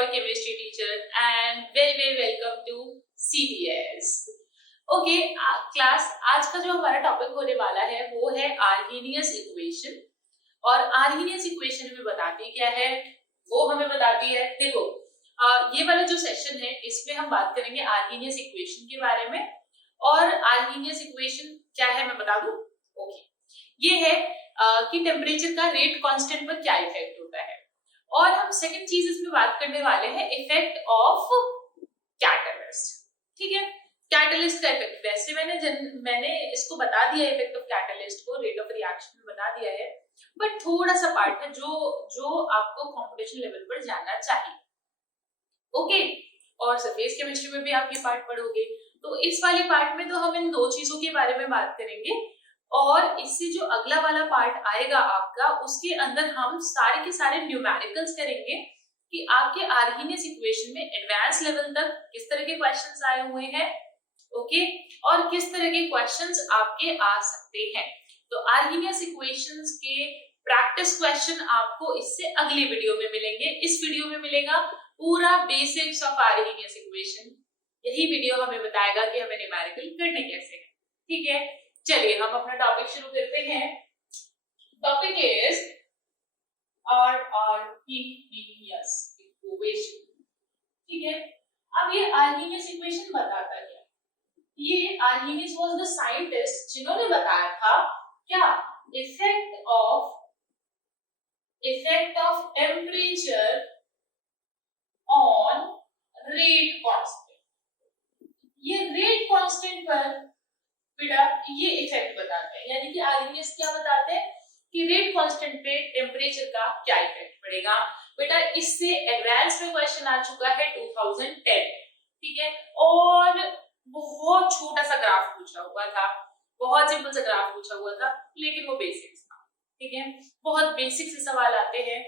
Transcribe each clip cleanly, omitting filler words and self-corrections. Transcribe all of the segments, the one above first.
your chemistry teacher and very welcome to CBS. Okay class, आज का जो हमारा टॉपिक होने वाला है वो है आर्हेनियस इक्वेशन। और आर्हेनियस इक्वेशन में बताती क्या है, वो हमें बताती है। देखो ये वाला जो सेशन है इसमें हम बात करेंगे आर्हेनियस इक्वेशन के बारे में। और आर्हेनियस इक्वेशन क्या है मैं बता दूं। ओके, ये है कि टेम्परेचर का रेट कांस्टेंट पर क्या इफेक्ट होता है। और हम सेकंड चीज इसमें बात करने वाले हैं इफेक्ट ऑफ कैटलिस्ट। ठीक है, कैटलिस्ट का इफेक्ट वैसे मैंने इसको बता दिया है, इफेक्ट ऑफ कैटलिस्ट को रेट ऑफ रिएक्शन में बता दिया है, बट थोड़ा सा पार्ट है जो आपको कंपटीशन लेवल पर जानना चाहिए। ओके, और सरफेस केमिस्ट्री में भी आप ये पार्ट पढ़ोगे, तो इस वाले पार्ट में तो हम इन दो चीजों के बारे में बात करेंगे। और इससे जो अगला वाला पार्ट आएगा आपका, उसके अंदर हम सारे के सारे न्यूमेरिकल्स करेंगे कि आपके आर्हेनियस इक्वेशन में एडवांस लेवल तक किस तरह के क्वेश्चंस आए हुए हैं। ओके, और किस तरह के क्वेश्चंस आपके आ सकते हैं। तो आर्हेनियस इक्वेशंस के प्रैक्टिस क्वेश्चन आपको इससे अगली वीडियो में मिलेंगे। इस वीडियो में मिलेगा पूरा बेसिक्स ऑफ आर्हेनियस इक्वेशन। यही वीडियो हमें बताएगा कि हमें न्यूमेरिकल करने कैसे हैं। ठीक है, चलिए हम अपना टॉपिक शुरू करते हैं। Topic is Arrhenius equation. ठीक है, अब ये आर्हेनियस इक्वेशन बताता है, ये आर्हेनियस वाज द साइंटिस्ट जिन्होंने बताया था क्या, effect of temperature on rate constant. ये रेट कांस्टेंट पर बेटा ये इफेक्ट बताते हैं, यानी कि आर्हेनियस क्या बताते हैं कि रेट कांस्टेंट पे टेम्परेचर का क्या इफेक्ट पड़ेगा। बेटा इससे एडवांस में क्वेश्चन आ चुका है 2010। ठीक है, और बहुत छोटा सा ग्राफ पूछा हुआ था, बहुत सिंपल सा ग्राफ पूछा हुआ था, लेकिन वो बेसिक्स था। ठीक है, बहुत बेसिक से सवाल आते हैं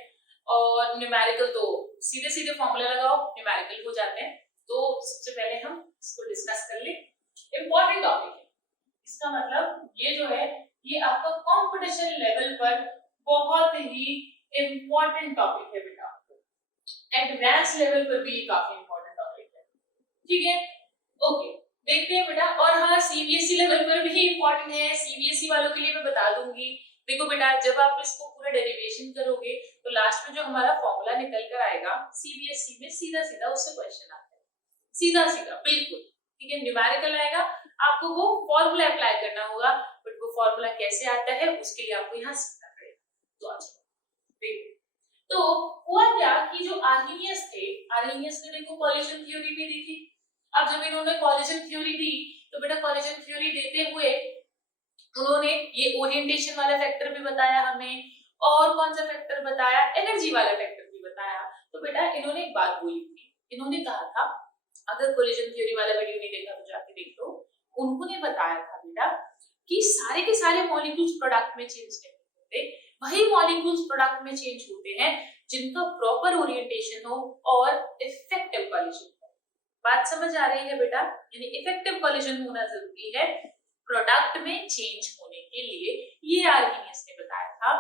और न्यूमेरिकल तो सीधे फॉर्मूला लगाओ न्यूमेरिकल हो जाते हैं। तो सबसे पहले हम इसको डिस्कस कर ले। इंपॉर्टेंट टॉपिक है, इसका मतलब ये जो है ये आपका कंपटीशन लेवल पर बहुत ही इंपॉर्टेंट टॉपिक है बेटा, एडवांस लेवल पर भी काफी इंपॉर्टेंट टॉपिक है। ठीक है, ओके देखते हैं बेटा। और हाँ, सीबीएसई लेवल पर भी इंपॉर्टेंट है, सीबीएसई वालों के लिए मैं बता दूंगी। देखो बेटा, जब आप इसको पूरा डेरिवेशन करोगे तो लास्ट में जो हमारा फॉर्मूला निकल कर आएगा सीबीएसई में, सीधा उससे क्वेश्चन आता है, सीधा बिल्कुल। ठीक है, न्यूमेरिकल आएगा, आपको वो फॉर्मूला अप्लाई करना होगा, बट वो फॉर्मूला कैसे आता है उसके लिए आपको यहाँ सीखना पड़ेगा। तो अच्छा देखो, तो हुआ क्या कि जो आर्हेनियस थे, आर्हेनियस ने देखो कोलिजन थ्योरी भी दी थी। अब जब इन्होंने कोलिजन थ्योरी दी तो बेटा कोलिजन थ्योरी देते हुए उन्होंने ये ओरिएंटेशन वाला फैक्टर भी बताया हमें, और कौन सा फैक्टर बताया, एनर्जी वाला फैक्टर भी बताया। तो बेटा इन्होंने एक बात बोली थी, इन्होंने कहा था, अगर कोलिजन थ्योरी वाला वीडियो नहीं देखा तो जाके देख लो। उन्होंने बताया था बेटा कि सारे के सारे मॉलिक्यूल्स प्रोडक्ट में चेंज नहीं होते, वही मॉलिक्यूल्स प्रोडक्ट में चेंज होते हैं जिनका प्रॉपर ओरिएंटेशन हो और इफेक्टिव कोलिजन हो। बात समझ आ रही है बेटा, यानी इफेक्टिव कोलिजन होना जरूरी है प्रोडक्ट में चेंज होने के लिए, ये आर्हेनियस ने बताया था।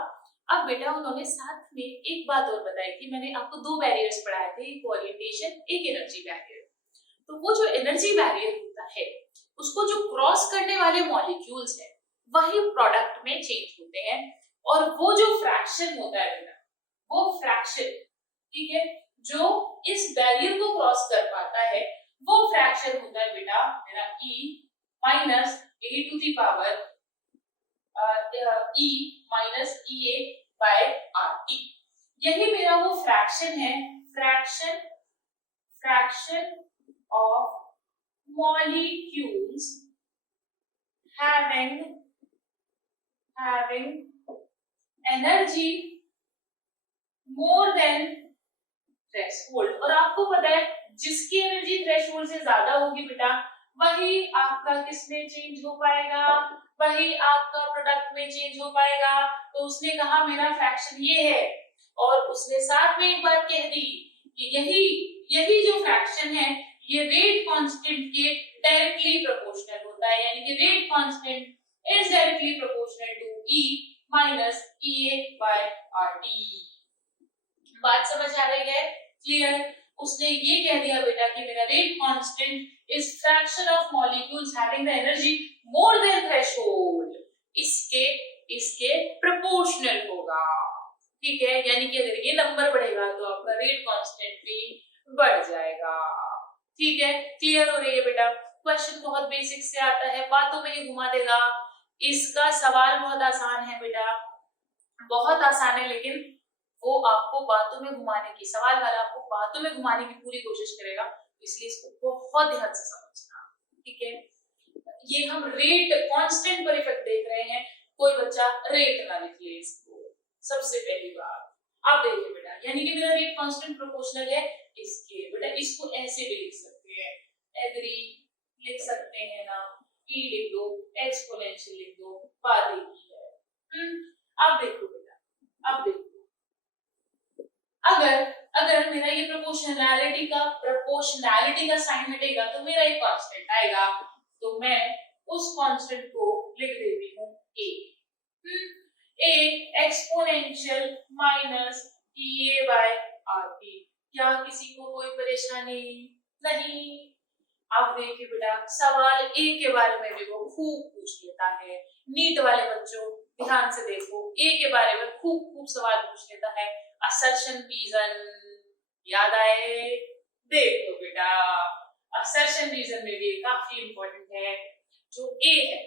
अब बेटा उन्होंने साथ में एक बात और बताई थी, मैंने आपको दो बैरियर्स पढ़ाए थे, एक ओरिएंटेशन एक एनर्जी बैरियर। तो वो जो एनर्जी बैरियर होता है उसको जो क्रॉस करने वाले मॉलिक्यूल्स हैं वही प्रोडक्ट में चेंज होते हैं, और वो जो फ्रैक्शन होता है बेटा, वो फ्रैक्शन, ठीक है, जो इस बैरियर को क्रॉस कर पाता है वो फ्रैक्शन होता है बेटा मेरा E minus A to the power E minus EA by RT। यही मेरा वो फ्रैक्शन है, fraction of molecules having energy more than threshold। और आपको पता है जिसकी एनर्जी थ्रेशोल्ड से ज्यादा होगी बेटा वही आपका किसमें चेंज हो पाएगा, वही आपका प्रोडक्ट में चेंज हो पाएगा। तो उसने कहा मेरा फ्रैक्शन ये है, और उसने साथ में एक बात कह दी कि यही जो फ्रैक्शन है ये रेट कांस्टेंट के डायरेक्टली प्रोपोर्शनल होता है, यानी कि rate constant is directly proportional to E minus EA by RT। बात समझ आ रही है, क्लियर। उसने ये कह दिया बेटा कि मेरा rate constant is fraction of molecules having the energy more than threshold, इसके इसके प्रोपोर्शनल होगा, ठीक है। यानी कि अगर ये नंबर बढ़ेगा तो आपका रेट कांस्टेंट भी बढ़ जाएगा, ठीक है। क्लियर हो रही है बेटा? क्वेश्चन बहुत बेसिक से आता है, बातों में ही घुमा देगा। इसका सवाल बहुत आसान है बेटा, बहुत आसान है, लेकिन वो आपको बातों में घुमाने की, सवाल वाला आपको बातों में घुमाने की पूरी कोशिश करेगा, इसलिए इसको बहुत ध्यान से समझना, ठीक है। ये हम रेट कांस्टेंट पर इफेक्ट देख रहे हैं, कोई बच्चा रेट ना लिख ले इसको, सबसे पहली बात। आप देखिए बेटा, यानी कि मेरा रेट कांस्टेंट प्रोपोर्शनल है इसके, बेटा इसको ऐसे भी लिख सकते हैं, एग्री लिख सकते हैं ना, ई लिख दो, एक्सपोनेंशियल लिख दो, बात एक ही है। अब देखो बेटा, अब देखो, अगर अगर मेरा ये प्रोपोर्शनैलिटी का साइन हटेगा तो मेरा एक कांस्टेंट आएगा, तो मैं उस कांस्टेंट को लिख देती हूँ a। a exponential minus TA by RT। क्या किसी को कोई परेशानी नहीं? अब देखिए बेटा, सवाल a के बारे में भी वो खूब पूछ लेता है, नीट वाले बच्चों ध्यान से देखो, a के बारे में खूब सवाल पूछ लेता है। असर्शन रीजन याद आए? देखो बेटा, असर्शन रीजन में भी काफी इंपॉर्टेंट है। जो a है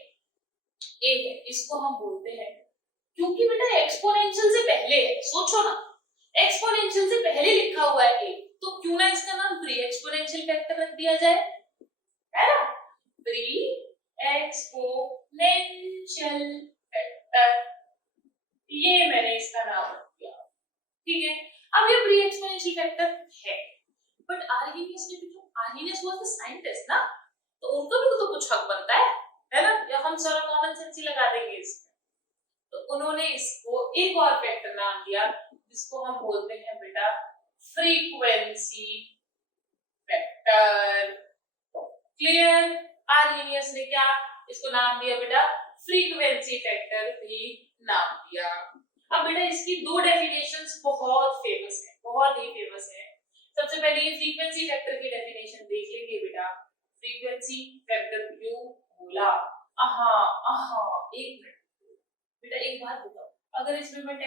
इसको हम बोलते हैं, क्योंकि बेटा एक्सपोनेंशियल से पहले है, सोचो ना, एक्सपोनेंशियल से पहले लिखा हुआ है a, तो क्यों ना इसका नाम प्री एक्सपोनेंशियल फैक्टर रख दिया जाए, है ना? प्री एक्सपोनेंशियल फैक्टर, ये मैंने इसका नाम रख दिया, ठीक है। अब ये प्री एक्सपोनेंशियल फैक्टर है, बट आर्हीनियस ने भी तो, आर्हीनियस वाज द साइंटिस्ट ना, तो उनका भी तो कुछ हक बनता है ना? या हम सारा कॉमन सेंस ही लगा देंगे इसमें? तो उन्होंने इसको एक और फैक्टर नाम दिया, जिसको हम बोलते हैं बेटा फ्रीक्वेंसी फैक्टर। क्लियर? आर्हीनियस ने क्या इसको नाम दिया बेटा? फ्रीक्वेंसी फैक्टर भी नाम दिया। अब बेटा इसकी दो डेफिनेशंस बहुत फेमस है, बहुत ही फेमस है। सबसे पहले ये फ्रीक्वेंसी फैक्टर की डेफिनेशन देख लेंगे बेटा। फ्रीक्वेंसी फैक्टर क्यों बोला? एक मिनट बेटा, एक बात बताओ, अगर इसमें मैं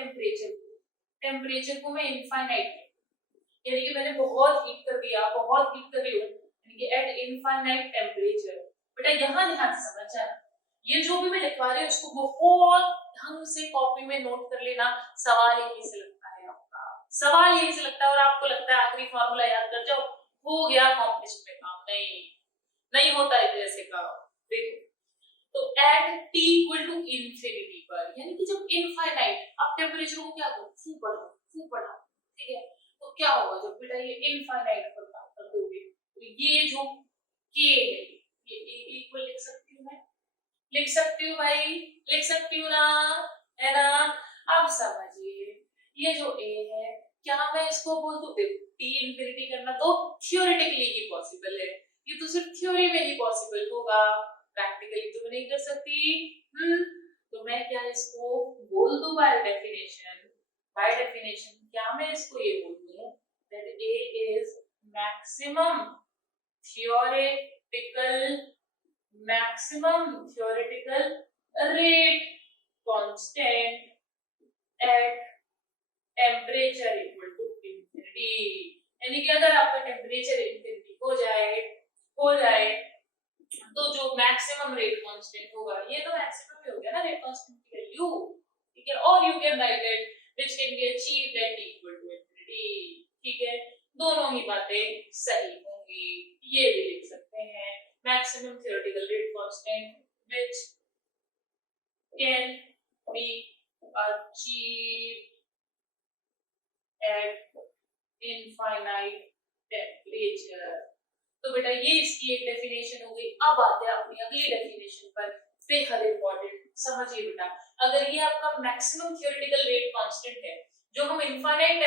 टेम्परेचर को मैं इनफाइनाइट, यानी कि मैंने बहुत हीट कर दिया, बहुत हीट कर लिया, यानी कि एट इनफाइनाइट टेम्परेचर, बेटा यहाँ ध्यान से समझना, ये जो भी मैं लिखवा रही हूँ उसको बहुत ढंग से कॉपी में नोट कर लेना। सवाल यही से लगता है आपका, सवाल यही से लगता है, और आपको लगता है आखिरी फॉर्मूला याद कर जाओ, हो गया कॉम्पिटिशन में काम। नहीं होता है ऐसे काम। देखो, तो at t equal to infinity पर, यानी कि जब इनफाइनाइट, आप टेम्परेचर को क्या करो, खूब बढ़ाओ, ठीक है, तो क्या होगा जब बेटा ये इनफाइनाइट पर काम कर दोगे, तो ये जो k है, ये इक्वल लिख सकती हूँ मैं, लिख सकती हूँ भाई, लिख सकती हूँ ना, है ना? अब समझिए, ये जो a है, क्या मैं इसको बोल दूं, देखो t इंफिनिटी करना तो थियोरेटिकली ही पॉसिबल है, ये तो सिर्फ थ्योरी में ही पॉसिबल होगा, प्रैक्टिकली तो मैं नहीं कर सकती। तो मैं क्या इसको बोल दूं बाय डेफिनेशन क्या मैं इसको ये बोल दूं that a is maximum theoretical rate constant at temperature equal to infinity, यानी कि अगर आपका टेम्परेचर इंफिनिटी हो जाए तो जो मैक्सिमम रेट कांस्टेंट होगा, ये तो मैक्सिमम ही हो गया ना रेट कांस्टेंट की वैल्यू, ठीक है, और you can write it which can be achieved at equal to infinity, ठीक है, दोनों ही बातें सही होंगी। ये भी लिख सकते हैं maximum theoretical rate constant which can be achieved eight infinite temperature. तो बेटा ये इसकी एक डेफिनेशन हो गई। अब आते हैं अपनी अगली डेफिनेशन पर, बेहद इंपॉर्टेंट, समझिए बेटा, अगर ये आपका मैक्सिमम थियोरेटिकल रेट कांस्टेंट है, जो हम इनफाइनाइट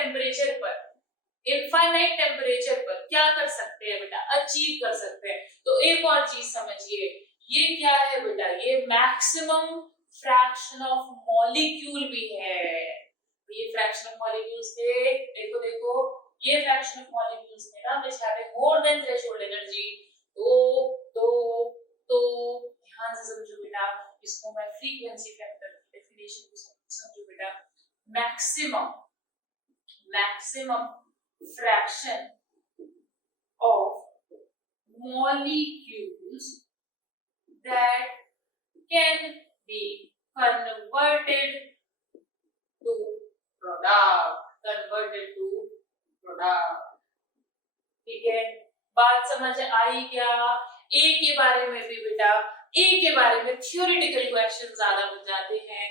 टेम्परेचर पर क्या कर सकते हैं बेटा, अचीव कर सकते हैं, तो एक और चीज समझिए, ये क्या है बेटा, ये मैक्सिमम फ्रैक्शन ऑफ मॉलिक्यूल भी है। ये फ्रैक्शन ऑफ मॉलिक्यूल्स देखो ये फ्रैक्शन ऑफ मॉलिक्यूल्स में ना which having more than threshold energy, तो तो तो ध्यान से समझो बेटा, इसको मैं फ्रीक्वेंसी फैक्टर की डेफिनेशन को समझो बेटा, maximum fraction of molecules that can be converted to product, ठीक है। बात समझ आई क्या? ए के बारे में भी बेटा, ए के बारे में थ्योरेटिकल क्वेश्चन ज्यादा बन जाते हैं,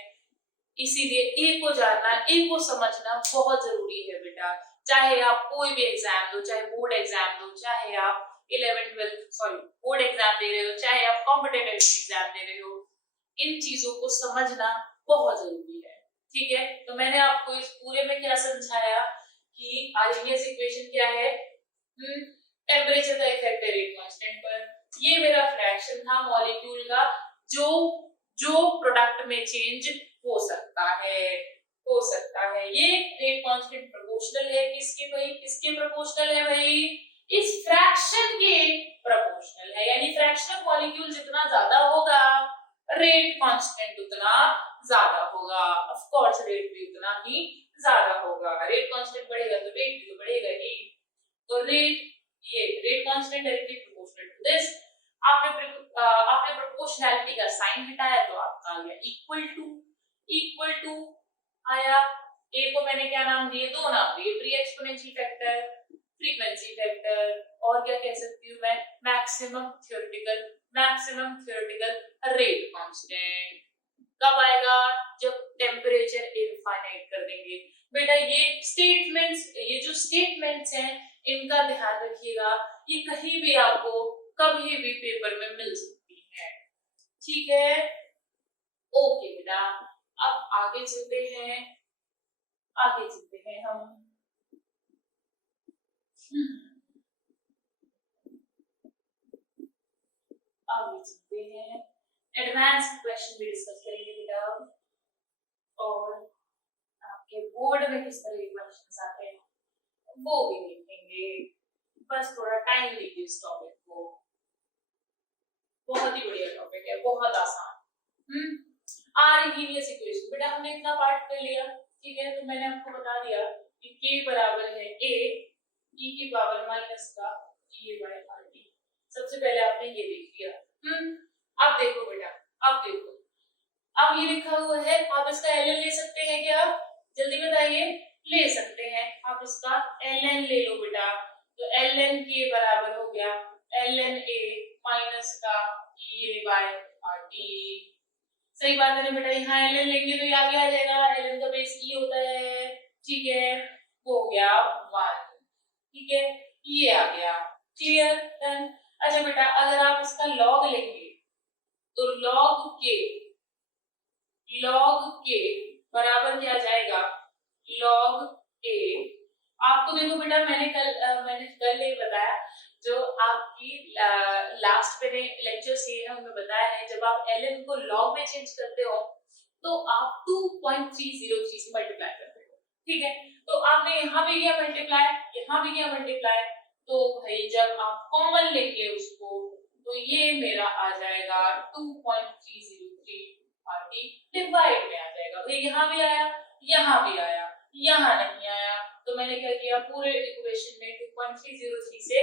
इसीलिए ए को जानना, ए को समझना बहुत जरूरी है बेटा। चाहे आप कोई भी एग्जाम दो, चाहे बोर्ड एग्जाम दो, चाहे आप 11th 12th sorry board exam दे रहे हो, चाहे आप कॉम्पिटिटिव एग्जाम दे रहे हो, इन चीजों को समझना बहुत जरूरी है, ठीक है। तो मैंने आपको इस पूरे में क्या समझाया कि आरएमएस इक्वेशन क्या है, टेम्परेचर का इफेक्ट है रेट कांस्टेंट पर। ये मेरा फ्रैक्शन था मॉलिक्यूल का जो प्रोडक्ट में चेंज हो सकता है। ये रेट कांस्टेंट प्रोपोर्शनल है किसके भाई, किसके प्रोपोर्शनल है भाई, इस फ्रैक्शन के प्रोपोर्शनल है। यानी फ्रैक्शन ऑफ मॉलिक्यूल जितना ज्यादा होगा रेट कांस्टेंट उतना ज्यादा होगा, ऑफ कोर्स रेट भी उतना ही ज्यादा होगा। रेट कांस्टेंट बढ़ेगा तो रेट भी तो बढ़ेगा ही। तो rate constant directly proportional to this. आपने प्रोपोर्शनैलिटी का साइन हटाया तो आपका आ गया इक्वल टू आया। ए को मैंने क्या नाम दिए, दो नाम दिए, pre exponential factor, frequency factor, और क्या कह सकती हूँ मैं, मैक्सिमम थ्योरेटिकल रेट कांस्टेंट। कब आएगा, जब टेम्परेचर इनफाइनाइट कर देंगे। बेटा ये जो स्टेटमेंट्स हैं इनका ध्यान रखिएगा, ये कहीं भी आपको कभी भी पेपर में मिल सकती है, ठीक है। ओके बेटा, अब आगे चलते हैं हम। आगे चलते हैं, एडवांस क्वेश्चन भी डिस्कस करेंगे बेटा, और आपके बोर्ड में किस तरह के क्वेश्चंस आते हैं वो भी देखेंगे। बस थोड़ा टाइम लीजिए इस टॉपिक को, बहुत ही बढ़िया टॉपिक है, बहुत आसान। आर्गेनियस इक्वेशन बेटा हमने इतना पार्ट कर लिया, ठीक है। तो मैंने आपको बता दिया कि k बराबर है a e की पावर माइनस का e बाय rt। सबसे पहले आपने ये देख लिया। अब देखो बेटा, अब ये लिखा हुआ है, आप इसका ln ले सकते हैं क्या, जल्दी बताइए। ले सकते हैं, आप इसका ln ले लो बेटा। तो ln k बराबर हो गया ln a माइनस का e बाय rt। सही बात है ना बेटा, यहाँ ln लेंगे तो ये आगे आ जाएगा, ln का बेस e होता है, ठीक है। वो हो गया 1, ठीक है, ये आ गया, क्लियर डन। अच्छा बेटा, अगर आप इसका लॉग लेंगे तो लॉग के बराबर क्या आ जाएगा, लॉग a। आपको देखो बेटा, मैंने कल एक बताया, जो आपकी लास्ट पे लेक्चर्स ये है उनमें बताया है, जब आप ln को लॉग में चेंज करते हो तो आप 2.303 से मल्टीप्लाई करते हो, ठीक है। तो आपने यहाँ भी किया मल्टीप्लाई, यहाँ भी किया मल्टीप्लाई, तो भाई जब आप कॉमन लेंगे उसको तो ये मेरा आ जाएगा 2.303 rt डिवाइड में आ जाएगा। भाई यहाँ भी आया, यहाँ भी आया, यहाँ नहीं आया, तो मैंने क्या किया, पूरे इक्वेशन में 2.303 से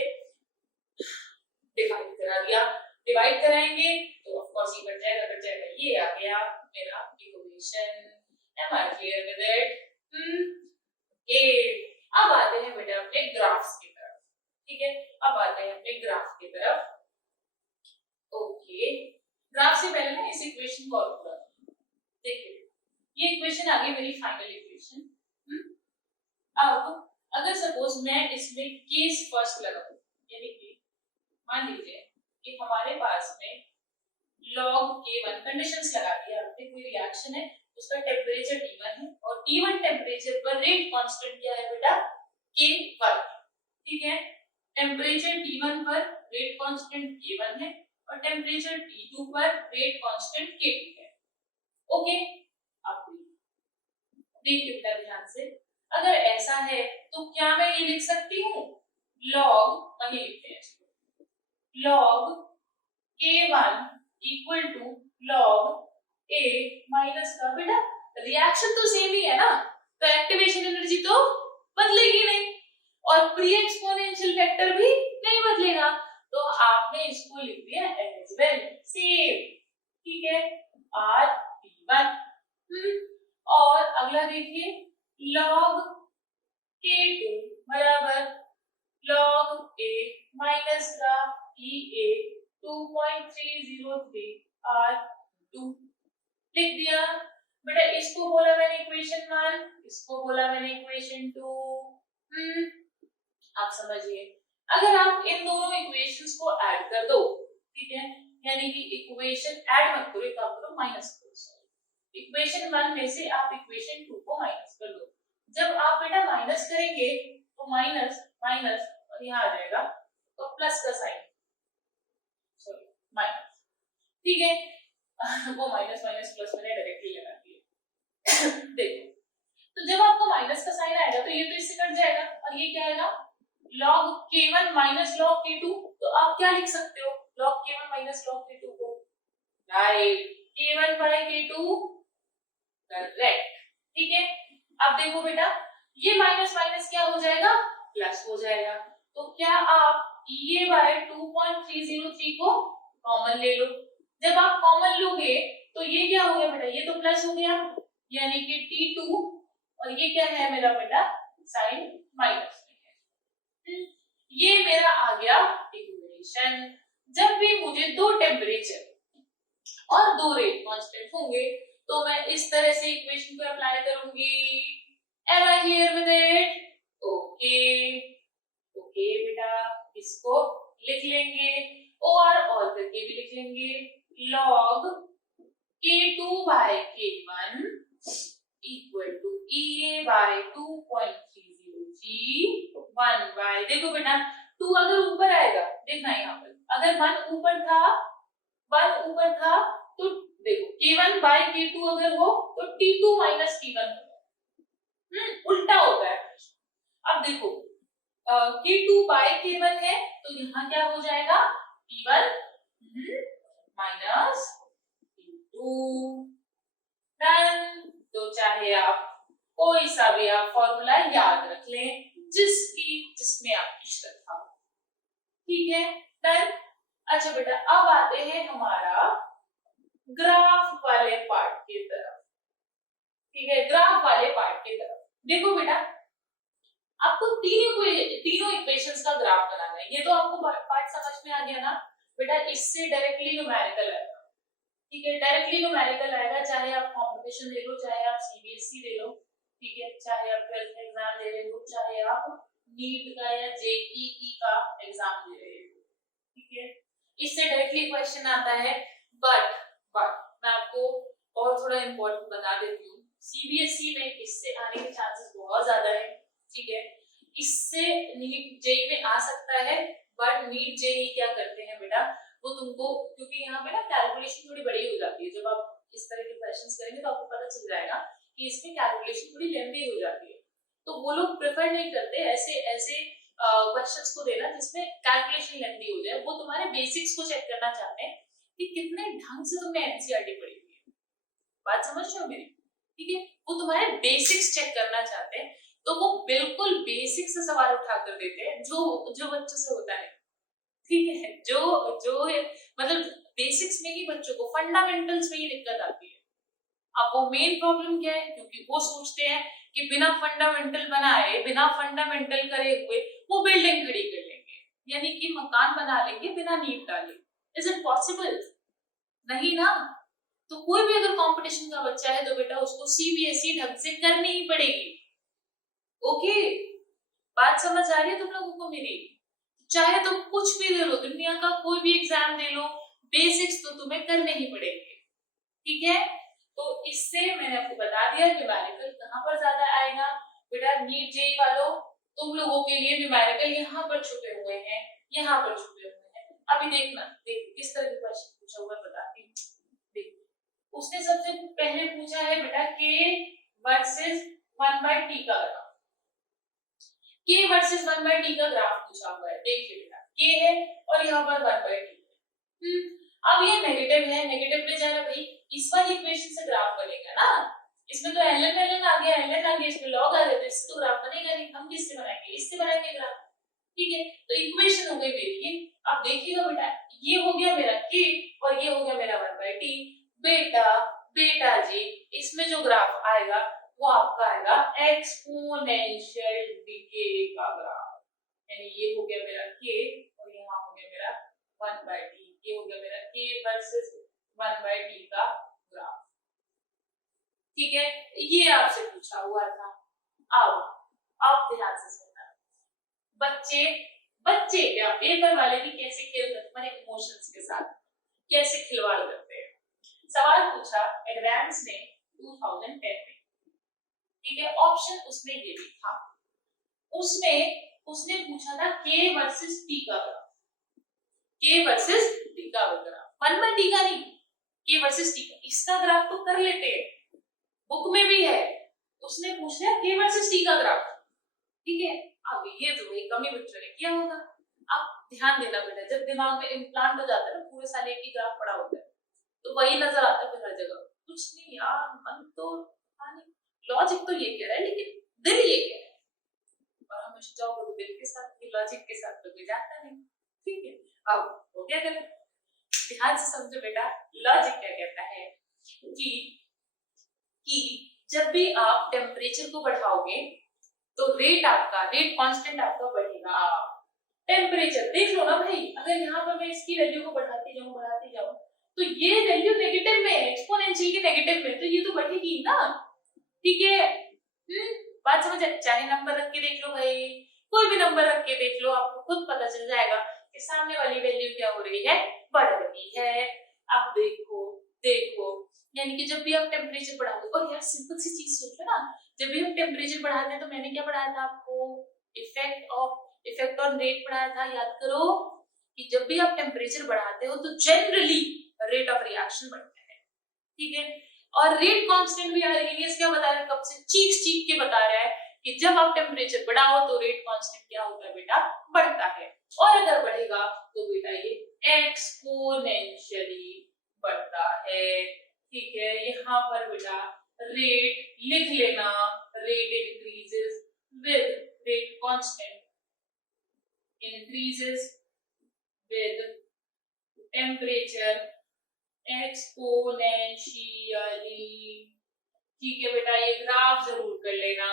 डिवाइड करा दिया। डिवाइड कराएंगे तो ऑफ कोर्स ये कट जाएगा, ये आ गया मेरा equation. Am I clear with it? अब आते हैं बेटा अपने ग्राफ्स की तरफ, ठीक है। अब आते हैं अपने ग्राफ की तरफ। ओके, ग्राफ से पहले ना इस इक्वेशन को और देखिए, ये इक्वेशन आ गई मेरी फाइनल इक्वेशन। अब अगर सपोज मैं इसमें केस फर्स्ट लगाऊं, यानी कि मान लीजिए कि हमारे पास में log k1 कंडीशंस लगा दिया आपने, कोई रिएक्शन है, उसका टेम्परेचर T1 है और T1 टेम्परेचर पर रेट कांस्टेंट क्या है बेटा, K1, ठीक है। टेम्परेचर T1 पर रेट कांस्टेंट K1 है और टेम्परेचर T2 पर रेट कांस्टेंट K2 है। ओके, अब देखिए बेटा ध्यान से, अगर ऐसा है तो क्या मैं ये लिख सकती हूँ log, वही लिखते हैं log K1 equal to log A minus का, बेटा रिएक्शन तो सेम ही है ना, तो एक्टिवेशन एनर्जी तो बदलेगी नहीं और प्री एक्सपोनेंशियल फैक्टर भी नहीं बदलेगा, तो आपने इसको लिख दिया एज वेल सेम, ठीक है R P1। और अगला देखिए log K2 बराबर log A माइनस का EA 2.303 R2 लिख दिया। बेटा इसको बोला मैंने इक्वेशन 1, इसको बोला मैंने इक्वेशन 2। आप समझिए, अगर आप इन दोनों इक्वेशंस को ऐड कर दो, ठीक है, यानी कि इक्वेशन ऐड मत करो, एक आप करो माइनस करो, इक्वेशन 1 में से आप इक्वेशन 2 को माइनस कर दो। जब आप बेटा माइनस करेंगे तो माइनस माइनस और यहाँ आ जाएगा तो प्लस का साइन, सॉरी माइनस, ठीक है वो माइनस माइनस प्लस मैंने डायरेक्टली लगा दिया देखो, तो जब आपका माइनस का साइन आएगा तो ये तो इससे कट जाएगा और ये क्या आएगा log K1 minus log K2, तो आप क्या लिख सकते हो log K1 minus log K2 को, right K1 by K2, correct, ठीक है। अब देखो बेटा ये माइनस माइनस क्या हो जाएगा प्लस हो जाएगा, तो क्या आप EA by 2.303 को कॉमन ले लो, जब आप कॉमन लोगे तो ये क्या हो गया बेटा, ये तो प्लस हो गया यानी कि T2 और ये क्या है मेरा बेटा साइन माइनस में है, ये मेरा आ गया इक्वेशन। जब भी मुझे दो टेम्परेचर और दो रेट कांस्टेंट होंगे तो मैं इस तरह से इक्वेशन को अप्लाई करूंगी। Am I clear with it? Okay okay बेटा, इसको लिख लेंगे और करके भी लिख लेंगे log K2 by K1 equal to EA by 2.303 1 by, देखो बेटा 2 अगर ऊपर आएगा, देखना यहाँ पर अगर 1 ऊपर था तो देखो K1 by K2 अगर हो तो T2 minus T1 होगा, उल्टा होता है। अब देखो K2 by K1 है तो यहाँ क्या हो जाएगा T1 minus T2, डन। तो चाहे आप कोई सा भी आप फॉर्मूला याद रख लें जिसमें आपकी श्रद्धा हो, ठीक है डन। अच्छा बेटा अब आते हैं हमारा ग्राफ वाले पार्ट की तरफ, ठीक है ग्राफ वाले पार्ट की तरफ। देखो बेटा आपको तीनों इक्वेशंस का ग्राफ बनाना है, ये तो आपको पार्ट समझ में आ गया ना बेटा, इससे डायरेक्टली न्यूमेरिकल आएगा, ठीक है डायरेक्टली न्यूमेरिकल आएगा, चाहे आप कंपटीशन दे लो, चाहे आप सीबीएसई दे लो, ठीक है चाहे आप 12th एग्जाम दे रहे हो, चाहे आप नीट का या जेईई का एग्जाम दे रहे हो, ठीक है इससे डायरेक्टली क्वेश्चन आता है। बट मैं आपको और थोड़ा इंपॉर्टेंट बता देती हूँ, सीबीएसई में इससे आने के चांसेस बहुत ज्यादा है, ठीक है इससे नीट जेईई में आ सकता है, बट नीट जेईई क्या करते हैं बेटा वो तुमको, क्योंकि यहाँ पे ना कैलकुलेशन थोड़ी बड़ी हो जाती है, जब आप इस तरह के क्वेश्चंस करेंगे तो आपको पता चल जाएगा कि इसमें कैलकुलेशन थोड़ी लेंथी हो जाती है, तो वो लोग प्रेफर नहीं करते ऐसे क्वेश्चंस को देना जिसमें कैलकुलेशन लेंथी हो जाए, वो तुम्हारे बेसिक्स को चेक करना चाहते हैं कि कितने ढंग से तुमने एनसीईआरटी पढ़ी हुई है, बात समझ रहे हो मेरी, ठीक है वो तुम्हारे बेसिक्स चेक करना चाहते हैं, तो वो बिल्कुल बेसिक से सवाल उठा कर देते हैं जो बच्चों से होता है, ठीक है जो मतलब बेसिक्स में ही बच्चों को फंडामेंटल्स में ही दिक्कत आती है। अब वो मेन प्रॉब्लम क्या है, क्योंकि वो सोचते हैं कि बिना फंडामेंटल बनाए बिना फंडामेंटल करे हुए वो बिल्डिंग खड़ी कर लेंगे, यानी कि मकान बना लेंगे बिना नींव डाले। Is it possible? नहीं ना। तो कोई भी अगर कंपटीशन का बच्चा है तो बेटा उसको सीबीएसई ढंग से करनी ही पड़ेगी। ओके बात समझ आ रही है तुम लोगों को मेरी? चाहे तुम कुछ भी दे लो, दुनिया का कोई भी एग्जाम दे लो, बेसिक्स तो तुम्हें करने ही पड़ेंगे, ठीक है। तो इससे मैंने आपको बता दिया न्यूमेरिकल कहां पर ज्यादा आएगा बेटा, नीट जेईई वालों तुम लोगों के लिए न्यूमेरिकल यहाँ पर छुपे हुए हैं, यहाँ पर छुपे हुए हैं। अभी देखना, देखो किस तरह के क्वेश्चन पूछा हुआ बताती हूँ। देखो उसने सबसे पहले पूछा है बेटा के वर्सेस 1/t का ग्राफ, K वर्सेस 1/t का ग्राफ पूछा हुआ है। देखिए बेटा K है और यहाँ पर 1/t है। अब ये नेगेटिव है, नेगेटिव पे जा रहा भाई, इस वाली इक्वेशन से ग्राफ बनेगा ना। इसमें तो ln आ गया, ln आ गया, इसमें log आ गया, तो इससे तो ग्राफ बनेगा नहीं। हम किससे बनाएंगे? इससे बनाएंगे ग्राफ। ठीक है, तो इक्वेशन हो गई मेरी। अब देखिएगा बेटा, ये हो गया मेरा K और ये हो गया मेरा 1/t। बेटा जी, इसमें जो ग्राफ आएगा वो आपका आएगा एक्सपोनेंशियल डिके का ग्राफ। यानी ये हो गया मेरा K और यहाँ हो गया मेरा 1/t। ये हो गया मेरा K वर्सेस 1/t का ग्राफ। ठीक है, ये आपसे पूछा हुआ था। अब ध्यान से सुनना। बच्चे क्या पेपर वाले भी कैसे खेल करते हैं इमोशंस के साथ, कैसे खिलवाड़ करते हैं। सवाल पूछा एडवांस ने 2010 में। ठीक है, ऑप्शन उसमें ये भी था। उसने पूछा था K वर्सेस T का ग्राफ। K वर्सेस T का ग्राफ, 1/t का नहीं, K वर्सेस T का। इसका ग्राफ तो कर लेते हैं, बुक में भी है। उसने पूछ लिया K वर्सेस T का ग्राफ। ठीक है, अब ये जो है कमी बच्चों ने किया होगा। अब ध्यान देना बेटा, जब दिमाग में इम्प्लांट हो जाता है ना, पूरे साल एक ही ग्राफ पड़ा होता है, तो वही नजर आता है फिर हर जगह। कुछ नहीं यार, मन तो लॉजिक तो ये कह रहा है, लेकिन दिल ये कह रहा है, और हमेशा जाओ दिल के साथ, लॉजिक के साथ तो कोई जाता नहीं। ठीक है, अब हो गया गलत। ध्यान से समझो बेटा, लॉजिक क्या कहता है कि जब भी आप टेम्परेचर को बढ़ाओगे तो रेट कांस्टेंट आपका बढ़ेगा। टेम्परेचर देख लो ना भाई, अगर यहाँ पर मैं इसकी वैल्यू को बढ़ाती जाऊं तो ये वैल्यू नेगेटिव में है, एक्सपोनेंशियल के नेगेटिव में, तो ये तो बढ़ेगी ना। ठीक है, बात समझ आए? चाहे नंबर रख के देख लो भाई, कोई भी नंबर रख के देख लो, आपको खुद पता चल जाएगा कि सामने वाली वैल्यू क्या हो रही है, बढ़ रही है। अब देखो, यानी कि जब भी आप टेम्परेचर बढ़ाओगे, और यार सिंपल सी चीज सोचो ना, जब भी हम टेम्परेचर बढ़ाते हैं तो मैंने क्या पढ़ाया था आपको, इफेक्ट ऑन रेट पढ़ाया था, याद करो कि जब भी आप टेम्परेचर बढ़ाते हो तो जनरली रेट ऑफ रिएक्शन बढ़ता है। ठीक है, और रेट कांस्टेंट भी आर्हेनियस क्या बता रहा है, कब से चीख के बता रहा है कि जब आप टेम्परेचर बढ़ाओ तो रेट कांस्टेंट क्या होता है बेटा, बढ़ता है। और अगर बढ़ेगा तो बेटा ये एक्सपोनेंशियली बढ़ता है। ठीक है, यहाँ पर बेटा रेट लिख लेना, rate increases with rate constant increases with temperature exponentially. ठीक है बेटा, ये ग्राफ जरूर कर लेना,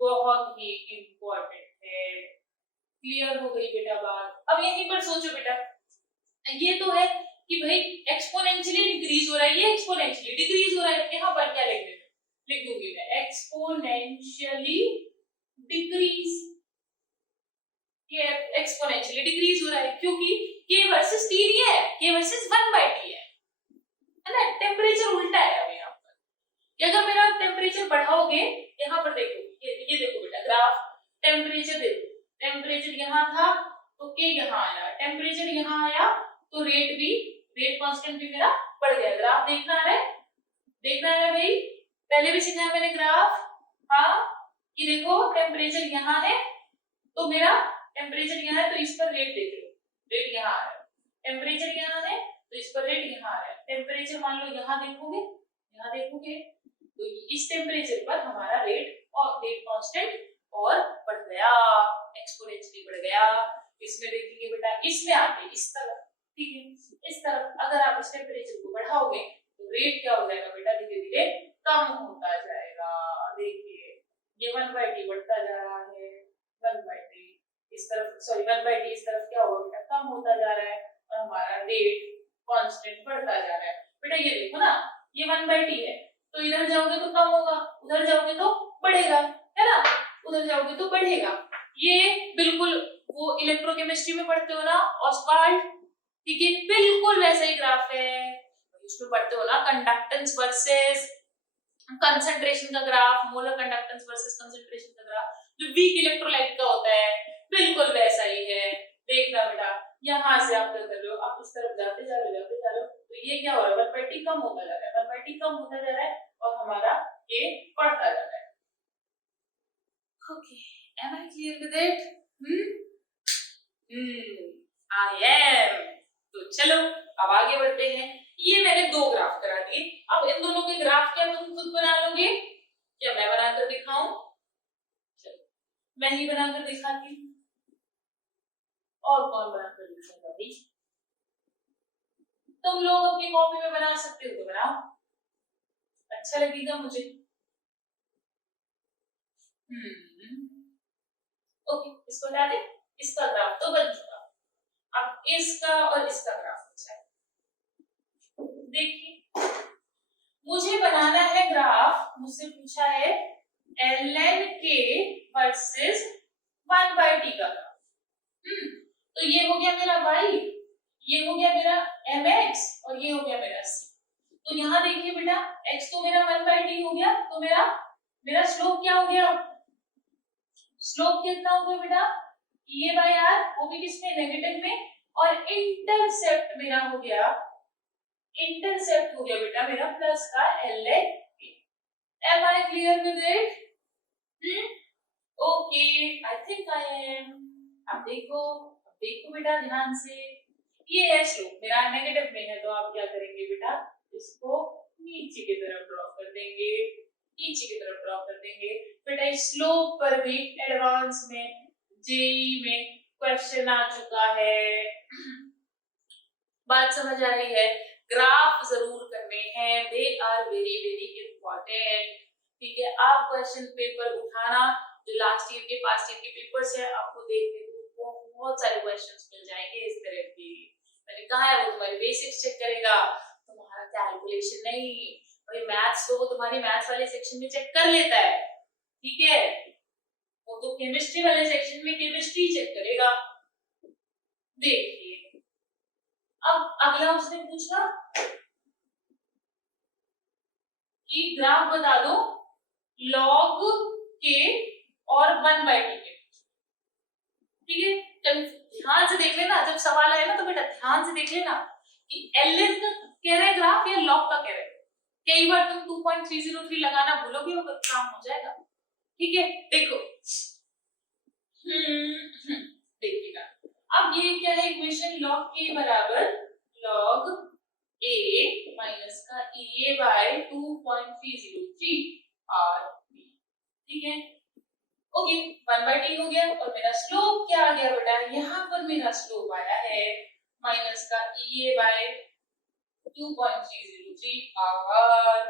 बहुत ही इंपॉर्टेंट है। क्लियर हो गई बेटा बात? अब यहीं पर सोचो बेटा, ये तो है कि भाई एक्सपोनेंशियली इंक्रीज हो रहा है, ये एक्सपोनेंशियली डिक्रीज हो रहा है। यहाँ पर क्या लिख दूंगी मैं, एक्सपोनेंशियली डिक्रीज। ये एक्सपोनेंशियली डिक्रीज हो रहा है क्योंकि K वर्सेस T नहीं है, K वर्सेस 1/t है ना। टेम्परेचर उल्टा है अब यहाँ पर, कि अगर मेरा टेम्परेचर बढ़ाओगे, यहाँ पर देखो, ये देखो बेटा ग्राफ, टेम्परेचर देखो, टेम्परेचर यहाँ था तो K यहाँ आया, टेम्परेचर यहाँ आया तो रेट कांस्टेंट भी मेरा बढ़ गया। ग्राफ देखना है भाई, पहले भी सिखाया मैंने ग्राफ। हाँ, कि देखो टेम्परेचर यहाँ है तो मेरा टेम्परेचर यहाँ है तो इस पर रेट देख लो, रेट यहाँ आ रहा है। टेम्परेचर यहाँ है तो इस पर रेट यहाँ आ रहा है। टेम्परेचर मान लो यहाँ देखोगे तो इस टेम्परेचर पर हमारा रेट कांस्टेंट और बढ़ गया, एक्सपोनेंशियली बढ़ गया। इसमें देखेंगे बेटा, इसमें आके इस तरफ, ठीक है, इस तरफ अगर आप इस टेम्परेचर को बढ़ाओगे तो रेट क्या हो जाएगा बेटा, धीरे धीरे कम होता जाएगा। देखिए ये 1/t बढ़ता जा रहा है, 1/t इस तरफ, सॉरी 1/t इस तरफ क्या होगा बेटा, कम होता जा रहा है, और हमारा रेट कांस्टेंट बढ़ता जा रहा है। बेटा ये देखो ना, ये 1/t है तो इधर जाओगे तो कम होगा, उधर जाओगे तो बढ़ेगा, है ना, उधर जाओगे तो बढ़ेगा। ये बिल्कुल वो इलेक्ट्रोकेमिस्ट्री में पढ़ते हो ना, ऑस्वाल्ड, ठीक है, बिल्कुल वैसा ही ग्राफ है। उसमें पढ़ते हो ना कंडक्टेंस वर्सेस कंसंट्रेशन का graph, molar conductance versus concentration का ग्राफ, जो वीक इलेक्ट्रोलाइट का होता है, बिल्कुल वैसा ही है। देखना बेटा, यहाँ से आप क्या कर रहे हो, आप इस तरफ जाते जा रहे हो, तो ये क्या हो रहा है, 1/t कम होता जा रहा है, 1/t कम होता जा रहा है और हमारा ये बढ़ता जा रहा है। Okay, am I clear with it? I am. तो चलो अब आगे बढ़ते हैं। ये मैंने दो ग्राफ करा दिए, अब इन दोनों के ग्राफ क्या तुम खुद बना लोगे या मैं बनाकर दिखाऊं? चलो मैं ही बनाकर दिखाती हूँ। और कौन बनाकर दिखाएगा भाई? तुम लोग अपनी कॉपी में बना सकते हो तो बनाओ, अच्छा लगेगा मुझे। ओके, इसको हटा दे। इसका ग्राफ तो बन चुका, अब इसका और इसका ग्राफ बचा है। देखिए मुझे बनाना है ग्राफ, मुझसे पूछा है ln k वर्सेस 1/t का ग्राफ। तो ये हो गया मेरा y, ये हो गया मेरा mx और ये हो गया मेरा c। तो यहाँ देखिए बेटा x तो मेरा 1/t हो गया, तो मेरा स्लोप क्या हो गया? स्लोप कितना हो गया बेटा? ये बाय आर, वो भी किसमें? नेगेटिव में। और इंटरसेप्ट मेरा हो गया, इंटरसेप्ट हो गया बेटा मेरा प्लस का ln k। Am I clear with it? Okay, I think I am. अब देखो बेटा ध्यान से, ये है स्लोप मेरा नेगेटिव में है, तो आप क्या करेंगे बेटा? इसको नीचे की तरफ ड्रॉ कर देंगे, नीचे की तरफ ड्रॉ कर देंगे। बेटा स्लोप पर भी एडवांस में जेईई में क्वेश्चन आ चुका है। बात समझ आ रही है? ग्राफ जरूर करने हैं, they are very very important. ठीक है, आप क्वेश्चन पेपर उठाना, जो लास्ट ईयर के पास्ट ईयर के पेपर्स है आपको देखने को बहुत सारे क्वेश्चंस मिल जाएंगे इस तरह के। मैंने कहा है वो तुम्हारे बेसिक्स चेक करेगा, तुम्हारा कैलकुलेशन नहीं। भाई मैथ्स तो वो तुम्हारी मैथ्स वाले सेक्शन में चेक कर लेता है, ठीक है, वो तो केमिस्ट्री वाले सेक्शन में केमिस्ट्री चेक करेगा। देखिए अब अगला उसने पूछा कि ग्राफ बता दो log k और 1/t के। ठीक है, ध्यान से देख लेना, जब सवाल आए ना तो बेटा ध्यान से देख लेना कि ln का कह रहा है ग्राफ या log का कह रहा है। कई बार तुम 2.303 लगाना भूलोगे, वो काम हो जाएगा। ठीक है, देखो देखिएगा अब ये क्या है इक्वेशन, log k बराबर log a माइनस का EA बाय 2.303 RB। ठीक है, ओके 1/t हो गया और मेरा स्लोप क्या आ गया बेटा? यहाँ पर मेरा स्लोप आया है माइनस का EA बाय 2.303 R।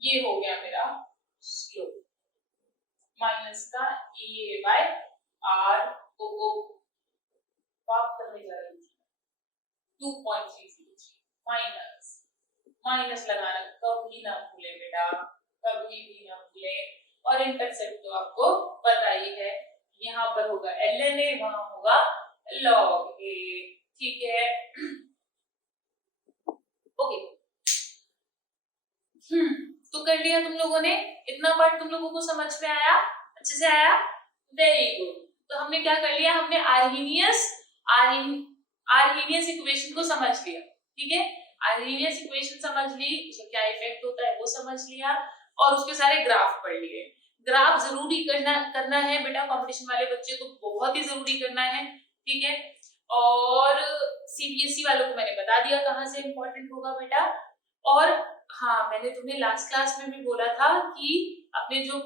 ये हो गया मेरा स्लोप माइनस का EA बाय R को बात करने जा रही थी 2.303 माइनस माइनस लगाना कभी ना भूले बेटा, कभी भी ना भूले। और इंटरसेप्ट तो आपको पता ही है, यहाँ पर होगा ln a, वहां होगा log a। ठीक है, ओके तो कर लिया तुम लोगों ने, इतना पार्ट तुम लोगों को समझ में आया? अच्छे से आया? Very good. तो हमने क्या कर लिया? हमने आर्हेनियस इक्वेशन को समझ लिया। ठीक है, आर्हेनियस इक्वेशन समझ ली, उसका क्या इफेक्ट होता है वो समझ लिया, और उसके सारे ग्राफ पढ़ लिए। ग्राफ जरूरी करना है बेटा, कंपटीशन वाले बच्चे को बहुत ही जरूरी करना है। ठीक है, और सीबीएसई वालों को मैंने बता दिया कहाँ से इंपॉर्टेंट होगा बेटा। और हाँ, मैंने तुम्हें लास्ट क्लास में भी बोला था कि अपने जो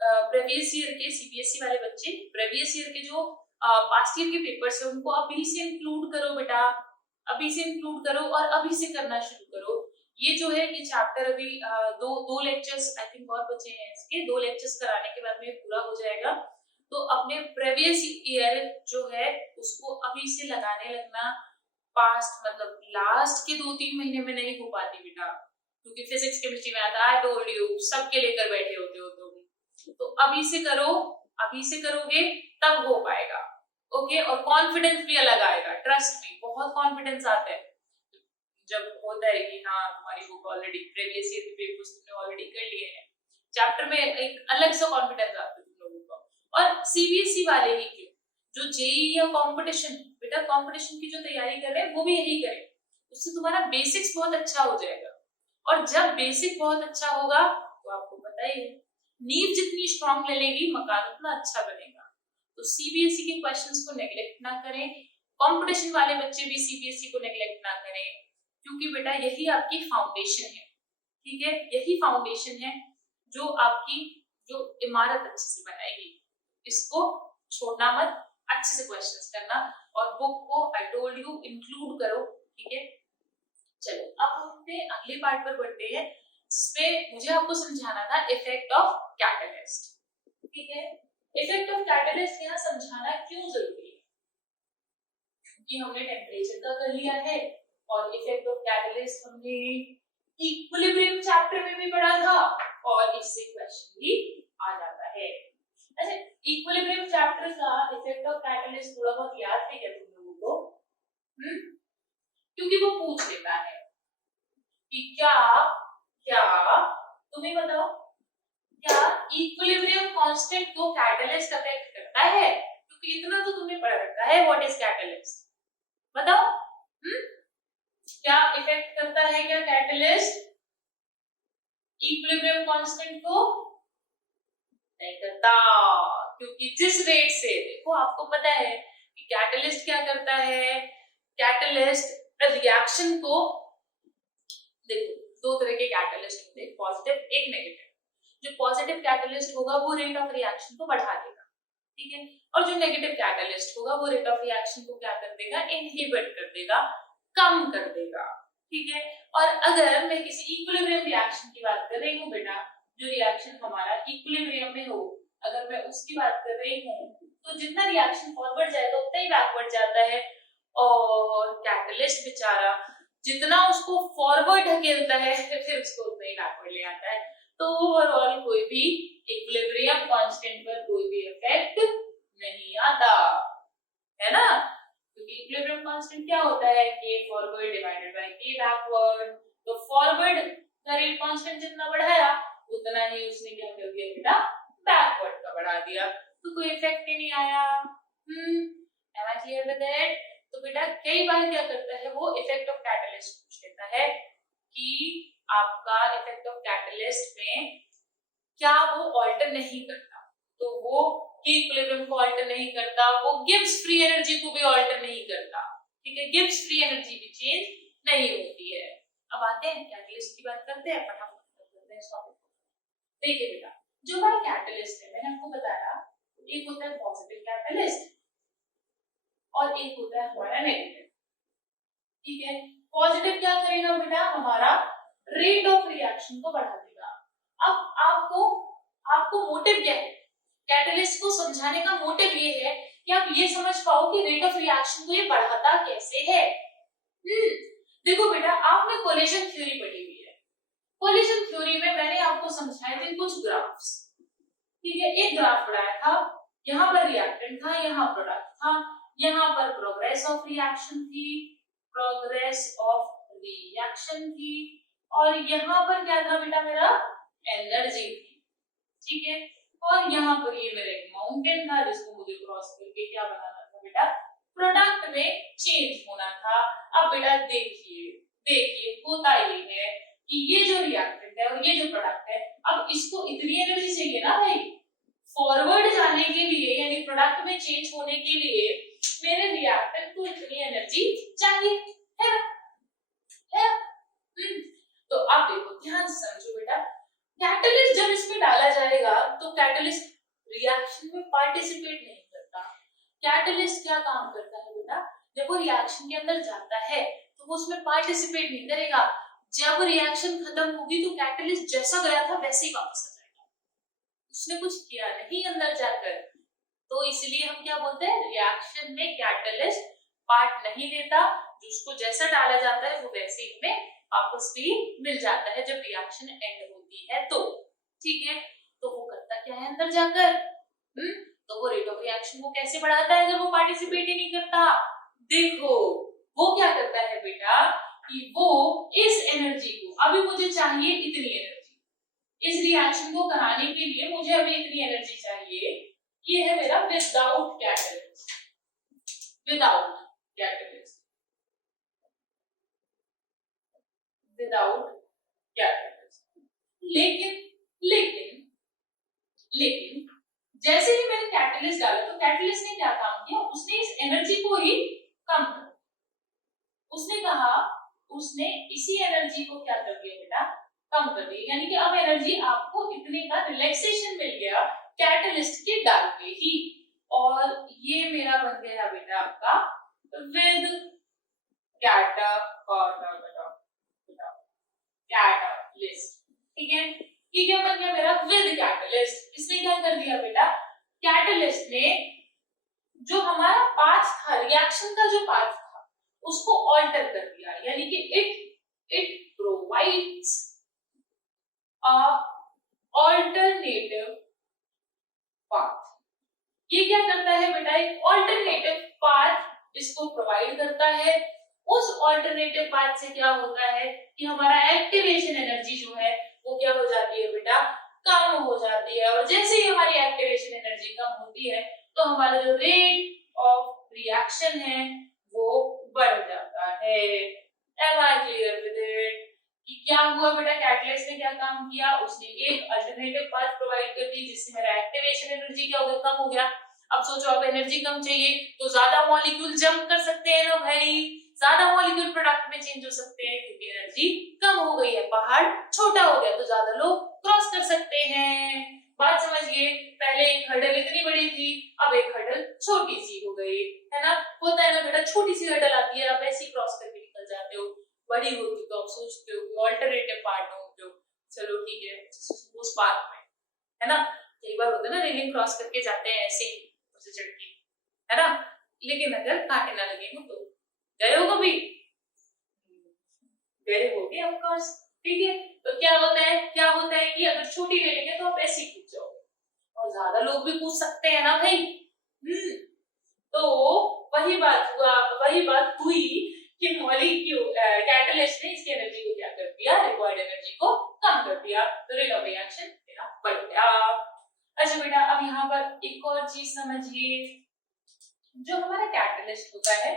प्रीवियस ईयर के सीबीएसई वाले बच्चे, प्रीवियस ईयर के जो पास्ट ईयर के पेपर्स है उनको अभी से इंक्लूड करो बेटा, अभी से इंक्लूड करो और अभी से करना शुरू करो। ये जो है ये चैप्टर अभी दो लेक्चर्स आई थिंक और बचे हैं इसके, 2 लेक्चर्स कराने के बाद में पूरा हो जाएगा। तो अपने प्रीवियस ईयर जो है उसको अभी से लगाने लगना। पास्ट मतलब लास्ट के 2-3 महीने में नहीं हो पाती बेटा, क्योंकि फिजिक्स केमिस्ट्री में आता है, टोल्ड यू सबके लेकर बैठे होते हो तुम। तो अभी से करो, अभी से करोगे तब हो पाएगा। ओके, और कॉन्फिडेंस भी अलग आएगा, ट्रस्ट भी, बहुत कॉन्फिडेंस आता है जब होता है कि हाँ तुम्हारी बुक ऑलरेडी प्रीवियस ईयर के पेपर्स तुमने ऑलरेडी कर लिए हैं, चैप्टर में एक अलग सा कॉन्फिडेंस आता है तुम लोगों को। और सीबीएसई वाले ही क्यों, जो जेईई या कंपटीशन, बेटा कंपटीशन की जो तैयारी कर रहे हैं वो भी यही करें, उससे तुम्हारा बेसिक्स बहुत अच्छा हो जाएगा। और जब बेसिक बहुत अच्छा होगा तो आपको पता ही है नींव जितनी स्ट्रांग ले लेगी मकान उतना अच्छा बनेगा। तो सीबीएसई के क्वेश्चंस को नेग्लेक्ट ना करें, कंपटीशन वाले बच्चे भी सीबीएसई को नेग्लेक्ट ना करें, क्योंकि बेटा यही आपकी फाउंडेशन है, ठीक है, यही फाउंडेशन है जो आपकी जो इमारत अच्छे से बनाएगी। इसको छोड़ना मत, अच्छे से क्वेश्चंस करना और बुक को आई टोल्ड यू इंक्लूड करो, ठीक है। चलो अब हम अपने अगले पार्ट पर बढ़ते हैं, जिसपे मुझे आपको समझाना था इफेक्ट ऑफ कैटलिस्ट, ठीक है। इफेक्ट ऑफ कैटलिस्ट यहाँ समझाना क्यों जरूरी है, क्योंकि हमने टेम्परेचर का कर लिया है और इफेक्ट ऑफ कैटलिस्ट हमने इक्विलिब्रियम चैप्टर में भी पढ़ा था और इससे क्वेश्चन भी आ जाता है। अच्छा, इक्विलिब्रियम चैप्टर का इफेक्ट ऑफ कैटलिस्ट थोड़ा बहुत याद है क्या तुम लोगों को? क्योंकि वो पूछ लेता है कि क्या तुम्हें बताओ, क्या इक्विलिब्रियम कांस्टेंट को कैटलिस्ट अफेक्ट करता है? क्योंकि इतना तो तुमने पढ़ रखा है व्हाट इज कैटलिस्ट, बताओ। क्या इफेक्ट करता है क्या कैटलिस्ट इक्विलिब्रियम कांस्टेंट को? नहीं करता, क्योंकि जिस रेट से, देखो आपको पता है कि कैटलिस्ट क्या करता है, कैटलिस्ट रिएक्शन को, देखो दो तरह के कैटलिस्ट होते हैं, पॉजिटिव एक नेगेटिव। जो पॉजिटिव कैटलिस्ट होगा वो रेट ऑफ रिएक्शन को बढ़ा देगा, ठीक है, और जो नेगेटिव कैटलिस्ट होगा वो रेट ऑफ रिएक्शन को क्या कर देगा, इनहिबिट कर देगा, कम कर देगा, ठीक है। और अगर मैं किसी इक्विलिब्रियम रिएक्शन की बात कर रही हूँ बेटा, जो रिएक्शन हमारा इक्विलिब्रियम में हो, अगर मैं उसकी बात कर रही हूँ, तो जितना रिएक्शन फॉरवर्ड जाएगा उतना ही बैकवर्ड जाता है, और कैटलिस्ट बेचारा जितना उसको फॉरवर्ड ढकेलता है फिर उसको उतना ही बैकवर्ड ले आता है। तो ओवरऑल कोई भी इक्विलिब्रियम कांस्टेंट पर कोई भी इफेक्ट नहीं आता, है ना, क्योंकि इक्विलिब्रियम कांस्टेंट क्या होता है, k forward divided by k backward. तो फॉरवर्ड का रेट कांस्टेंट जितना बढ़ाया उतना ही उसने क्या कर दिया बेटा, बैकवर्ड का बढ़ा दिया, तो कोई इफेक्ट ही नहीं आया। Am I clear with it? तो बेटा कई बार क्या करता है वो इफेक्ट ऑफ कैटलिस्ट पूछ लेता है कि आपका इफेक्ट ऑफ कैटलिस्ट में क्या वो ऑल्टर नहीं करता, तो वो इक्विलिब्रियम को ऑल्टर नहीं करता, वो गिब्स फ्री एनर्जी को भी ऑल्टर नहीं करता, ठीक है, गिब्स फ्री एनर्जी भी चेंज नहीं होती है। अब आते हैं कैटलिस्ट की बात करते हैं, फटाफट करते हैं इसको। देखिए बेटा, जो हमारा कैटलिस्ट है मैंने आपको बताया, एक होता है पॉजिटिव कैटलिस्ट और एक होता है हमारा नेगेटिव, ठीक है। पॉजिटिव क्या करेगा बेटा, हमारा रेट ऑफ रिएक्शन को बढ़ा देगा। अब आपको मोटिव क्या है, कैटलिस्ट को समझाने का मोटिव ये है कि आप ये समझ पाओ कि रेट ऑफ रिएक्शन को ये बढ़ाता कैसे है। देखो बेटा, आपने कोलिजन थ्योरी पढ़ी हुई है, कोलिजन थ्योरी में मैंने आपको समझाए थे कुछ ग्राफ्स, ठीक है। एक ग्राफ बनाया था, यहाँ पर रिएक्टेंट था, यहाँ प्रोडक्ट था, यहाँ पर प्रोग्रेस ऑफ रिएक्शन थी, और यहाँ पर क्या था बेटा, मेरा एनर्जी थी, ठीक है। और यहाँ पर ये मेरा एक माउंटेन था जिसको मुझे क्रॉस करके क्या बनाना था बेटा, प्रोडक्ट में चेंज होना था। अब बेटा देखिए होता ये है कि ये जो रिएक्टेंट है और ये जो प्रोडक्ट है, अब इसको इतनी एनर्जी चाहिए ना भाई, फॉरवर्ड जाने के लिए, यानी प्रोडक्ट में चेंज होने के लिए मेरे रिएक्टेंट को इतनी एनर्जी चाहिए, है ना, है। तो अब देखो ध्यान से समझो बेटा, कैटलिस्ट जब इसमें डाला जाएगा तो कैटलिस्ट रिएक्शन में पार्टिसिपेट नहीं करता। कैटलिस्ट क्या काम करता है बेटा, जब वो रिएक्शन के अंदर जाता है तो वो उसमें पार्टिसिपेट नहीं करेगा, जब रिएक्शन खत्म होगी तो कैटलिस्ट जैसा गया था वैसे ही वापस आ जाएगा, उसने कुछ किया नहीं अंदर जाकर। तो इसलिए हम क्या बोलते हैं, रिएक्शन में कैटलिस्ट पार्ट नहीं लेता, जिसको जैसा डाला जाता है वो वैसे ही हमें वापस भी मिल जाता है जब रिएक्शन एंड होती है तो, ठीक है। तो वो करता क्या है अंदर जाकर, तो वो रेट ऑफ रिएक्शन को कैसे बढ़ाता है जब वो पार्टिसिपेट ही नहीं करता। देखो वो क्या करता है बेटा कि वो इस एनर्जी को, अभी मुझे चाहिए इतनी एनर्जी, इस रिएक्शन को कराने के लिए मुझे अभी इतनी एनर्जी चाहिए, ये है मेरा without catalyst, without catalyst, without catalyst. लेकिन लेकिन जैसे ही मैंने कैटलिस्ट डाला तो कैटलिस्ट ने क्या काम किया, उसने इस एनर्जी को ही कम कर, उसने कहा, उसने इसी एनर्जी को क्या कर दिया बेटा, कम कर दिया, यानी कि अब एनर्जी आपको इतने का रिलैक्सेशन मिल गया कैटलिस्ट के डाल के ही, और ये मेरा बन गया बेटा आपका विद कैटलिस्ट। ठीक है, ये क्या बन गया मेरा विद कैटलिस्ट। इसने क्या कर दिया बेटा, कैटलिस्ट ने जो हमारा पाथ था, रिएक्शन का जो पाथ था, उसको ऑल्टर कर दिया, यानी कि it provides a alternative path. ये क्या करता है बेटा, एक ऑल्टरनेटिव पाथ इसको प्रोवाइड करता है। उस ऑल्टरनेटिव पाथ से क्या होता है कि हमारा एक्टिवेशन एनर्जी जो है वो क्या हो जाती है बेटा, कम हो जाती है, और जैसे ही हमारी एक्टिवेशन एनर्जी कम होती है तो हमारा जो रेट ऑफ रिएक्शन है वो बढ़ जाता है। Am I clear with it? कि क्या हुआ बेटा, कैटलिस्ट ने क्या काम किया, उसने एक अल्टरनेटिव पाथ प्रोवाइड कर दी जिससे मेरा एक्टिवेशन एनर्जी क्या हो गया, कम हो गया। अब सोचो, अब एनर्जी कम चाहिए तो ज्यादा मॉलिक्यूल जंप कर सकते हैं ना भाई, ज्यादा मॉलिक्यूल प्रोडक्ट में चेंज हो सकते हैं क्योंकि एनर्जी कम हो गई है, पहाड़ छोटा हो गया तो ज्यादा लोग क्रॉस कर सकते हैं। बात समझिए, पहले एक हर्डल इतनी बड़ी थी, अब एक हर्डल छोटी सी हो गई, है ना, होता है ना बेटा, छोटी सी हर्डल आती है, आप ऐसे ही क्रॉस करके निकल जाते हो, बड़ी होती तो आप सोचते हो कि ऑल्टरनेटिव पार्ट होते हो, चलो ठीक है, उस पार्ट में, है ना, कई बार होता है ना, रेलिंग क्रॉस करके जाते हैं ऐसे ही उसे चढ़ के, है ना, लेकिन अगर कांटे ना लगे हो तो गए हो कभी, गए होगे ऑफ कोर्स। ठीक है, तो क्या होता है कि अगर छोटी ले लेंगे तो आप ऐसे ही कूद जाओगे, और ज्यादा लोग भी कूद सकते हैं ना भाई। तो वही बात हुई कि मॉलिक्यूल कैटलिस्ट ने इसकी एनर्जी को क्या कर दिया, रिक्वायर्ड एनर्जी को कम कर दिया, तो रेट ऑफ रिएक्शन मेरा बढ़ गया। अच्छा बेटा, अब यहाँ पर एक और चीज समझिए, जो हमारा कैटलिस्ट होता है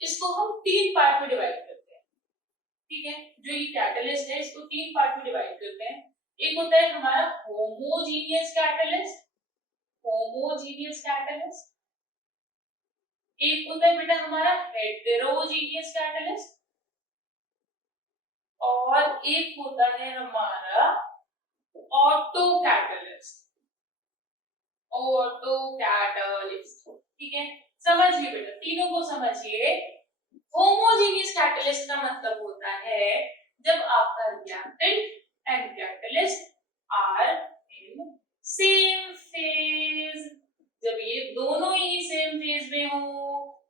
इसको हम 3 पार्ट में डिवाइड करते हैं। ठीक है, जो ये कैटलिस्ट है इसको 3 पार्ट में डिवाइड करते हैं। एक होता है हमारा होमोजीनियस कैटलिस्ट, एक होता है बेटा हमारा हेटेरोजीनियस कैटलिस्ट, और एक होता है हमारा ऑटो कैटलिस्ट। ठीक है, समझिए बेटा, तीनों को समझिए। होमोजीनियस कैटलिस्ट का मतलब होता है जब आपका reactant and catalyst are in same phase, जब ये दोनों ही सेम फेज में हो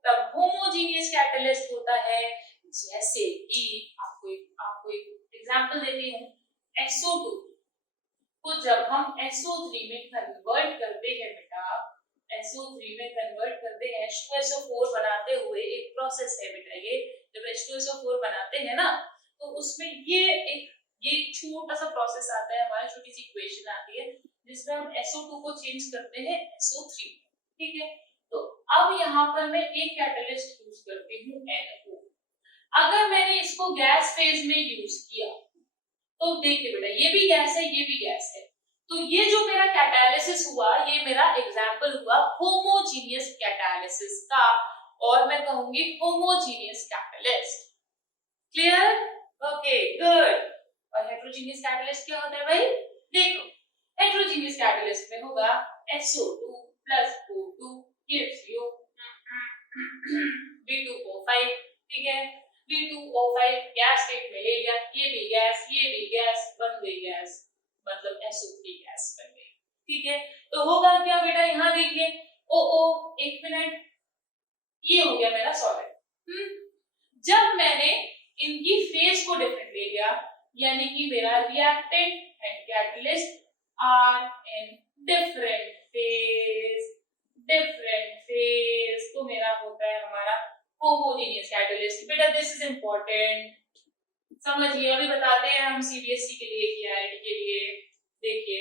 तब होमोजीनियस कैटलिस्ट होता है। जैसे कि आपको एक एग्जांपल देती हूँ, SO2 को जब हम SO3 में कन्वर्ट करते हैं बेटा, SO3 में कन्वर्ट करते हैं, H2SO4 बनाते हुए एक प्रोसेस है बेटा, ये जब H2SO4 बनाते हैं ना तो उसमें ये छोटा सा प्रोसेस आता है, हमारी छोटी सी इक्वेशन आती है जिसमें हम SO2 को चेंज करते हैं SO3। ठीक है, तो अब यहाँ पर मैं एक कैटलिस्ट यूज करती हूँ NO। अगर मैंने इसको गैस फेज में यूज किया तो देखिए बेटा, ये भी गैस है, ये भी गैस है, तो ये जो मेरा कैटालिसिस हुआ ये मेरा एग्जांपल हुआ होमोजीनियस कैटालिसिस का, और मैं कहूंगी homogeneous catalyst. Clear? Okay, good. और हेटेरोजीनियस कैटलिस्ट क्या होता है भाई, देखो, हेटेरोजीनियस कैटलिस्ट में होगा SO2 plus O2 gives you B2O5। ठीक है, B2O5 गैस स्टेट में ले लिया, ये भी गैस बन गई गैस, मतलब SO3 गैस बन गई। ठीक है, तो होगा क्या बेटा, यहाँ देखिए OO, एक मिनट, ये हो गया मेरा सॉलिड। जब मैंने इनकी फेज को डिफरेंट ले लिया, यानी कि मेरा reactant and catalyst are in different phase, तो मेरा होता है हमारा होमोजेनियस कैटलिस्ट। बेटा दिस इज इंपॉर्टेंट, समझिए, अभी बताते हैं हम CBSE के लिए, KIIT के लिए। देखिए,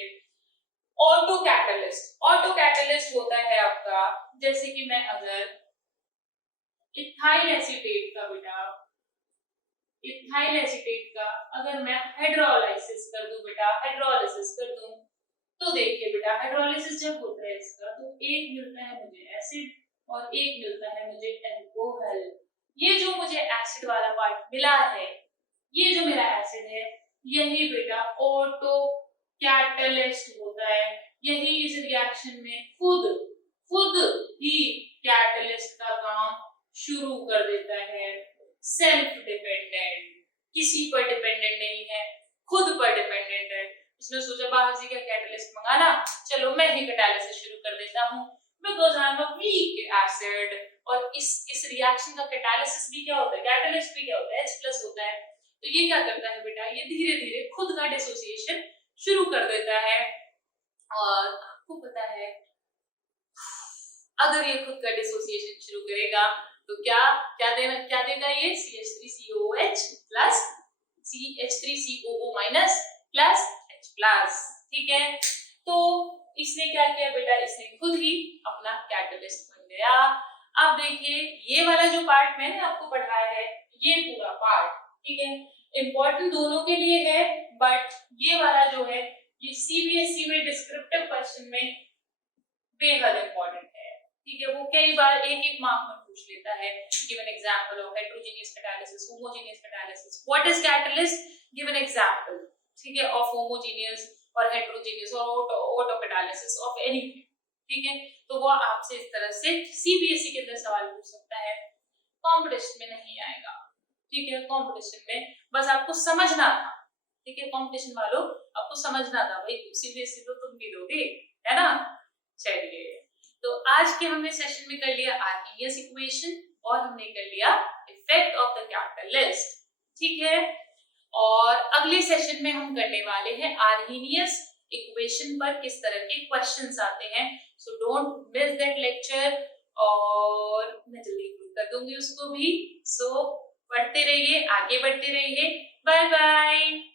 ऑटो कैटलिस्ट होता है आपका, जैसे कि मैं अगर इथाइल एसीटेट का बेटा, इथाइल एसीटेट का अगर मैं हाइड्रोलाइसिस कर दूं बेटा, तो देखिए बेटा जब होता है इसका तो एक मिलता है मुझे एसिड और एक मिलता है मुझे एल्कोहल। ये जो मुझे एसिड वाला पार्ट मिला है, ये जो मेरा एसिड है, यही बेटा ऑटो कैटलिस्ट होता है। यही इस रिएक्शन में खुद ही कैटलिस्ट का काम शुरू कर देता है। सेल्फ डिपेंडेंट, किसी पर डिपेंडेंट नहीं है, खुद पर डिपेंडेंट है। उसने सोचा बाहर से क्या कैटलिस्ट मंगाना, चलो मैं ही कैटालिसिस शुरू कर देता हूँ, because I am a weak acid. और इस रिएक्शन का कैटालिसिस भी क्या होता है, कैटलिस्ट भी क्या होता है, H+ होता है। तो ये क्या करता है बेटा, ये धीरे धीरे खुद का डिसोसिएशन शुरू कर देता है। और आपको पता है अगर ये खुद का डिसोसिएशन शुरू करेगा तो क्या देगा ये, CH3COOH plus CH3COO minus plus H+। ठीक है, तो इसने क्या किया बेटा, इसने खुद ही अपना कैटलिस्ट बन गया। अब देखिए ये वाला जो पार्ट मैंने आपको पढ़ाया है, ये पूरा पार्ट, ठीक है, इंपॉर्टेंट दोनों के लिए है, बट ये वाला जो है ये CBSE में डिस्क्रिप्टिव क्वेश्चन में बेहद इंपॉर्टेंट है। ठीक है, वो कई बार एक मार्क में पूछ लेता है, give an example of heterogeneous catalysis, homogeneous catalysis, what is catalyst, give an example, ठीक है, ऑफ होमोजेनियस और हेटेरोजेनियस और ऑटो कैटालिसिस ऑफ एनीथिंग। ठीक है, तो वो आपसे इस तरह से CBSE के अंदर सवाल पूछ सकता है, कंपटीशन में नहीं आएगा। ठीक है, कंपटीशन में बस आपको समझना था। ठीक है, कंपटीशन वालों आपको समझना था, भाई CBSE तो तुम भी दोगे, है ना। चलिए, तो आज के हमने सेशन में कर लिया आर्हेनियस इक्वेशन और हमने कर लिया इफेक्ट ऑफ द कैटलिस्ट। ठीक है, और अगले सेशन में हम करने वाले हैं आर्हेनियस इक्वेशन पर किस तरह के क्वेश्चंस आते हैं। So don't miss that lecture, और मैं जल्दी कर दूंगी उसको भी। सो पढ़ते रहिए, आगे बढ़ते रहिए। Bye bye.